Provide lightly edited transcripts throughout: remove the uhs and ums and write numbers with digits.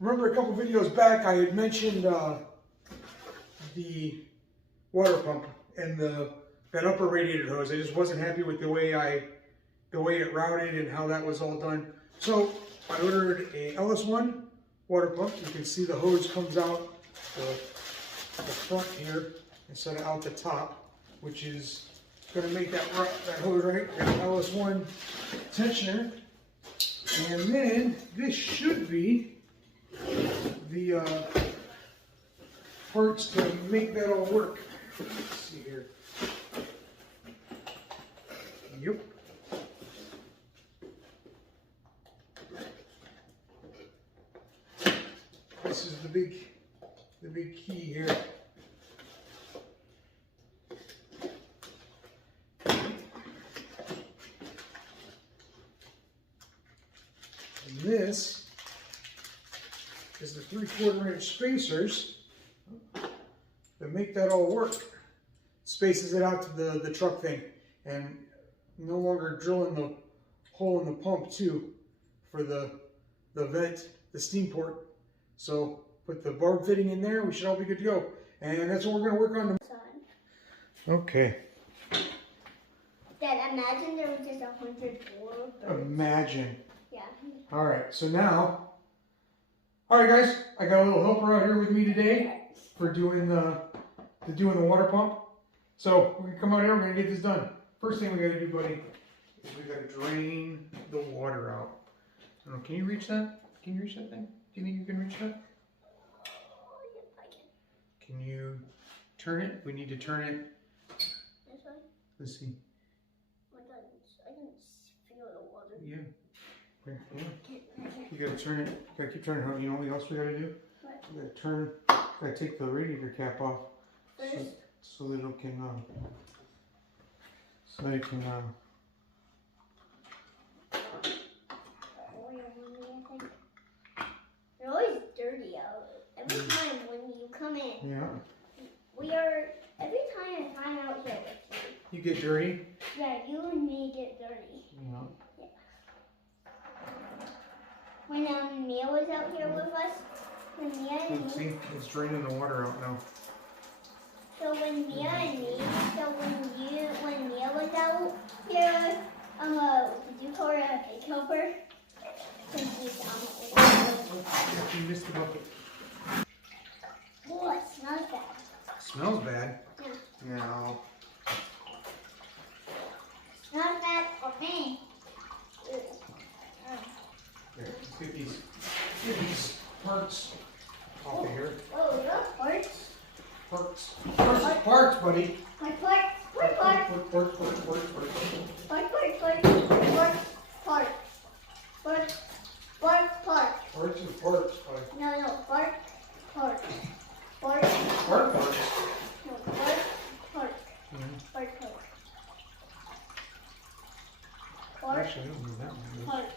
remember a couple videos back I had mentioned the water pump and that upper radiator hose. I just wasn't happy with the way it routed and how that was all done. So I ordered a ls1 water pump. You can see the hose comes out the front here instead of out the top, which is going to make that hose right. Got an ls1 tensioner, and then this should be the parts to make that all work. Let's see here. Yep. This is the big key here. And this is the 3/4 inch spacers that make that all work. Spaces it out to the truck thing, and no longer drilling the hole in the pump too for the vent, the steam port. So put the barb fitting in there, we should all be good to go. And that's what we're going to work on. Okay. Dad, imagine there was just 104 birds. Imagine. Yeah. All right, so now, all right guys, I got a little helper out here with me today for doing the water pump. So we're gonna come out here, we're gonna get this done. First thing we gotta do, buddy, is we gotta drain the water out. I don't know, can you reach that? Can you reach that thing? Do you think you can reach that? Oh, yes, I can. Can you turn it? We need to turn it. This way? Let's see. I can feel the water. Yeah. You gotta turn it. You gotta keep turning it. You know what else we gotta do? What? We gotta take the radiator cap off. First? So that it can, They're always dirty out. Every time when you come in. Yeah. Every time I come out here with you. You get dirty? Yeah, you and me get dirty. Yeah. When Mia was out here with us, when Mia and me. See, it's draining the water out now. So when Mia and me, when Mia was out here, did you call her a big helper? You missed the bucket. Oh, it smells bad. Smells bad? Yeah. No. Smells bad for me. Here, let's get these parts off of here. Oh, your parts? Parts, buddy. Parts. Parts and parts, buddy. No, parts. Parts. No, parts. Actually, I don't know that one. Parts.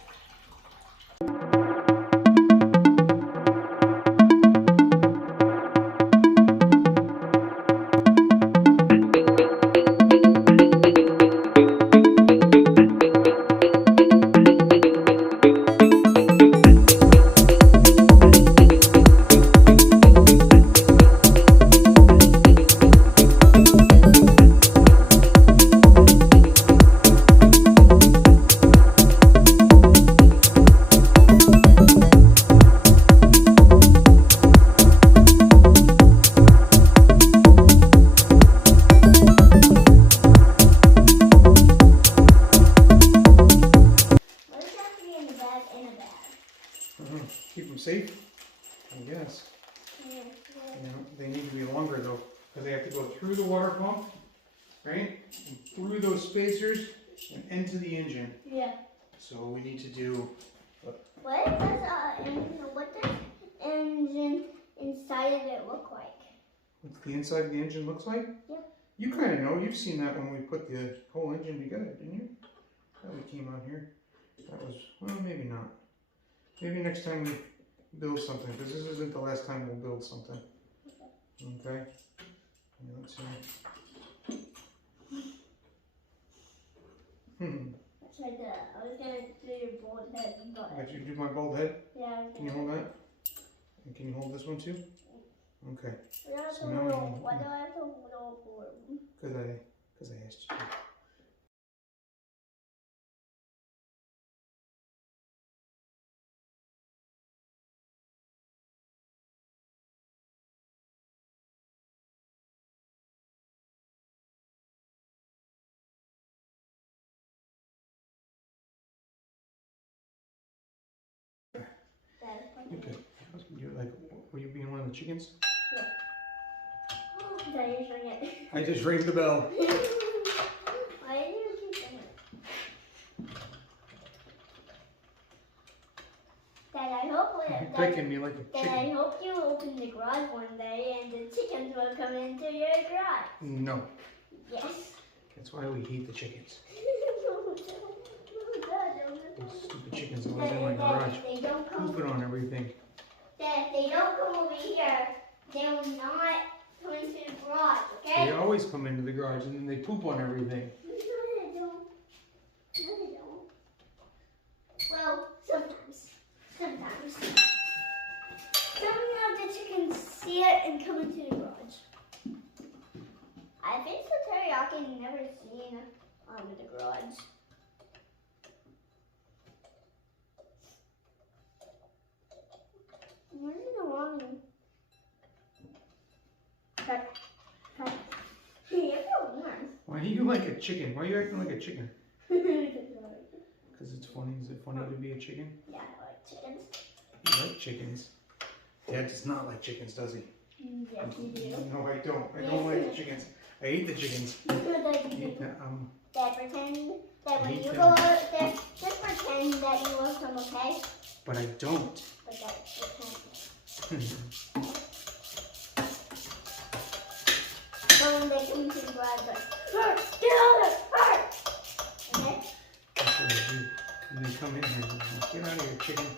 Keep them safe, I guess. Yeah. You know, they need to be longer though, because they have to go through the water pump, right? And through those spacers and into the engine. Yeah. So we need to do. What does engine inside of it look like? What the inside of the engine looks like? Yeah. You kind of know. You've seen that when we put the whole engine together, didn't you? That we came out here. That was, well, maybe not. Maybe next time we build something, because this isn't the last time we'll build something. Okay? Yeah, let's see. I was gonna do your bald head, but Did you do my bald head? yeah. Can you hold that? Can you hold this one too? Okay. So why do I have to hold for? Because I asked you. Okay. You're like, were you being one of the chickens? Yeah. Did you ring it? I just rang the bell. Why did you keep ringing it? Dad, I hope You're pecking me like a Dad, chicken. I hope you open the garage one day and the chickens will come into your garage. No. Yes. That's why we hate the chickens. No, Dad, Those stupid chickens always in my garage. They don't come. Pooping on everything. Dad, if they don't come over here, they will not come into the garage, okay? They always come into the garage and then they poop on everything. No, they don't. No, they don't. Well, sometimes. Sometimes. Some of the chickens see it and come into the garage. I think the teriyaki never seen the garage. Where's the wrong one? Cut. You're so warm. Why are you like a chicken? Why are you acting like a chicken? Because it's funny. Is it funny to be a chicken? Yeah, I like chickens. You like chickens. Dad does not like chickens, does he? Yes, you do. No, I don't. I don't like the chickens. I hate the chickens. I hate the, Dad, pretend that when hate you them. go out there, just pretend that you love them, okay? But I don't. But Dad, pretend. So when they come into the garage, like, get out of there! Okay? That's what I do. And they come in here and I'm like, get out of here, chicken.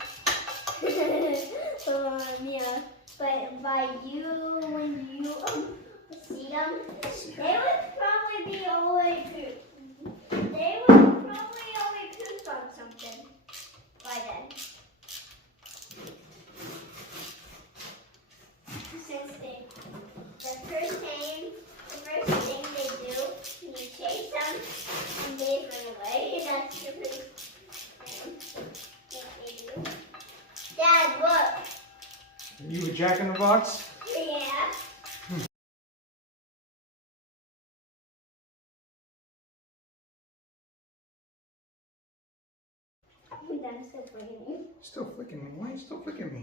Yeah. But by you, when you see them, they would probably be always poop. They would probably always poop on something by then. Since the first thing they do, you chase them and they run away. That's the first thing they do. Dad, look. Are you a jack in the box? Yeah. I'm still flicking you. Still flicking me. Why are you still flicking me?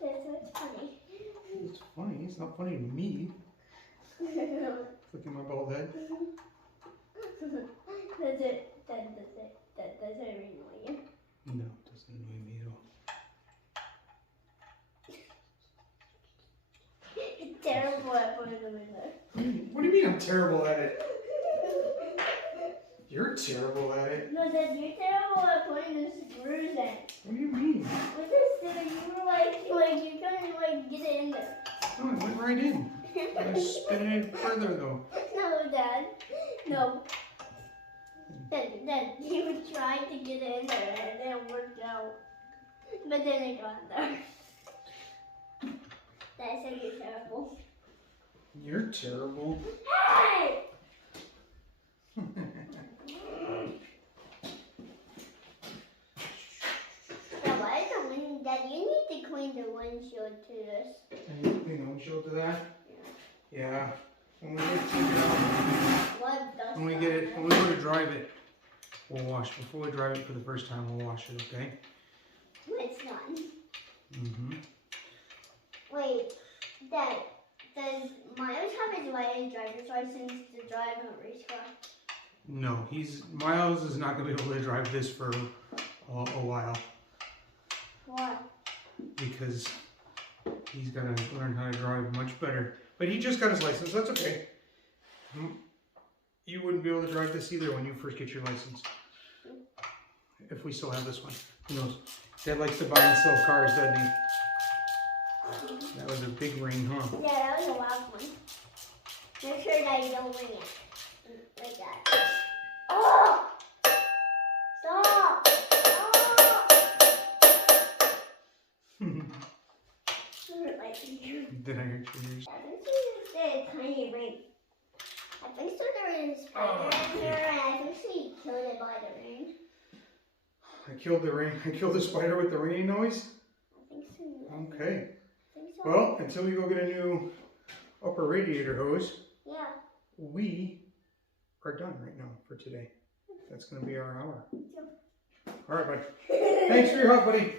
That's what's funny. It's funny. It's not funny to me. Flicking my bald head. Does it annoy you? No, it doesn't annoy me at all. It's terrible at putting them in there. What do you mean I'm terrible at it? You're terrible at it. No, Dad, you're terrible at putting the screws in. What do you mean? With this, you were like you couldn't get it in there. No, it went right in. I spin it further though. No, Dad. No. Dad, you were trying to get it in there and it didn't work out. But then it got there. Dad said you're terrible. You're terrible. Hey! Dad, you need to clean the windshield to this. And you clean the windshield to that? Yeah. When we get when we go to drive it, we'll wash. Before we drive it for the first time, we'll wash it, okay? When it's done. Mm-hmm. Wait, Dad, does Miles have his driver's license to drive a race car? No, Miles is not going to be able to drive this for a while. Why? Because he's got to learn how to drive much better. But he just got his license, that's okay. You wouldn't be able to drive this either when you first get your license. If we still have this one. Who knows? Dad likes to buy and sell cars, doesn't he? That was a big ring, huh? Yeah, that was a loud one. Make sure that you don't ring it. Like that. Oh! Stop! Oh! right. Did I hurt your ears? I think she did a tiny ring. I think so there is a spider in here, and I think she killed it by the ring. I killed the ring. I killed the spider with the ringing noise? I think so. Okay. I think so. Well, until we go get a new upper radiator hose, Yeah. we are done right now for today. That's going to be our hour. All right, buddy. Thanks for your help, buddy.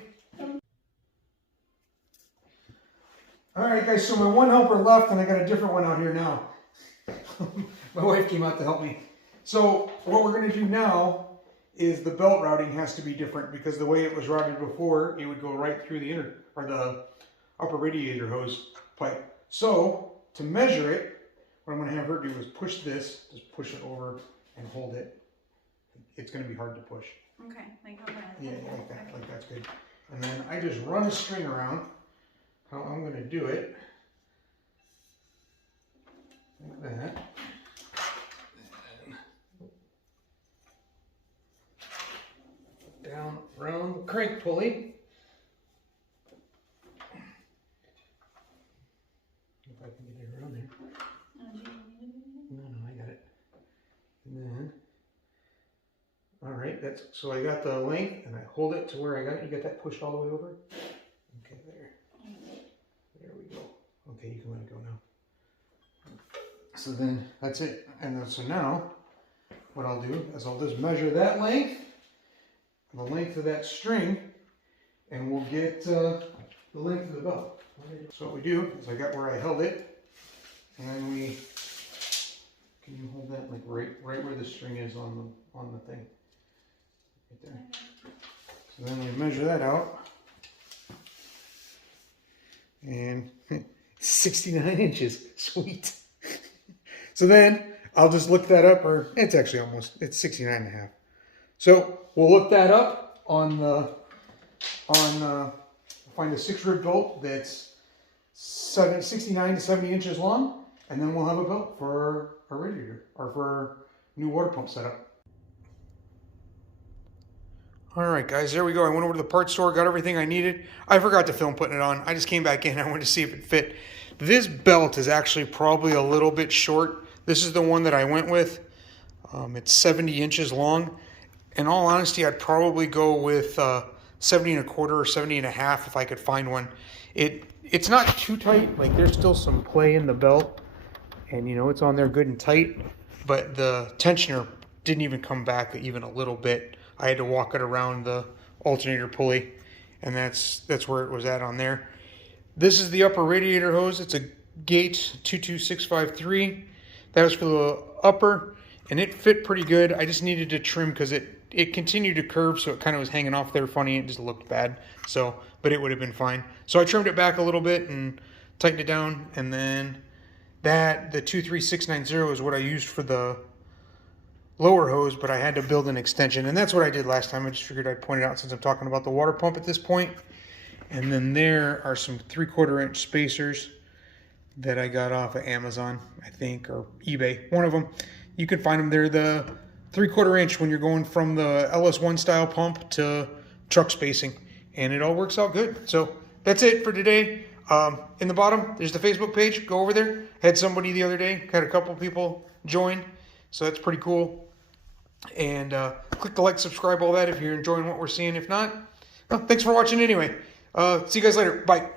All right, guys, so my one helper left, and I got a different one out here now. My wife came out to help me. So what we're going to do now is the belt routing has to be different, because the way it was routed before, it would go right through the upper radiator hose pipe. So to measure it, what I'm going to have her do is push this, just push it over and hold it. It's going to be hard to push. Okay, like how about Yeah, like that, like that's good. And then I just run a string around. How I'm going to do it, like that. Down around the crank pulley. If I can get it around there. No, I got it. And then, all right, that's, so I got the length and I hold it to where I got it. You got that pushed all the way over? Okay, there. There we go. Okay, you can let it go now. So then that's it. And then, so now what I'll do is I'll just measure that length, the length of that string, and we'll get the length of the belt. So what we do is I got where I held it, and then we, can you hold that like right where the string is on the thing? Right there. So then we measure that out. And 69 inches, sweet. So then I'll just look that up, or it's actually almost, it's 69 and a half. So we'll look that up on find a 6-rib bolt that's 69 to 70 inches long, and then we'll have a belt for our radiator, or for our new water pump setup. All right, guys, there we go. I went over to the parts store, got everything I needed. I forgot to film putting it on. I just came back in. I wanted to see if it fit. This belt is actually probably a little bit short. This is the one that I went with. It's 70 inches long. In all honesty, I'd probably go with 70 and a quarter or 70 and a half if I could find one. It's not too tight. Like, there's still some play in the belt, and you know, it's on there good and tight, but the tensioner didn't even come back even a little bit. I had to walk it around the alternator pulley, and that's where it was at on there. This is the upper radiator hose. It's a Gate 22653. That was for the upper, and it fit pretty good. I just needed to trim because it continued to curve, so it kind of was hanging off there funny. It just looked bad. So, but it would have been fine. So I trimmed it back a little bit and tightened it down, and then the 23690 is what I used for the lower hose, but I had to build an extension, and that's what I did last time. I just figured I'd point it out since I'm talking about the water pump at this point. And then there are some 3/4 inch spacers that I got off of Amazon, I think, or eBay, one of them. You can find them. They're the 3/4 inch when you're going from the ls1 style pump to truck spacing, and it all works out good. So that's it for today. In the bottom, there's the Facebook page. Go over there. Had somebody the other day, had a couple people join, so that's pretty cool. And click the like, subscribe, all that if you're enjoying what we're seeing. If not, well, thanks for watching anyway. See you guys later. Bye.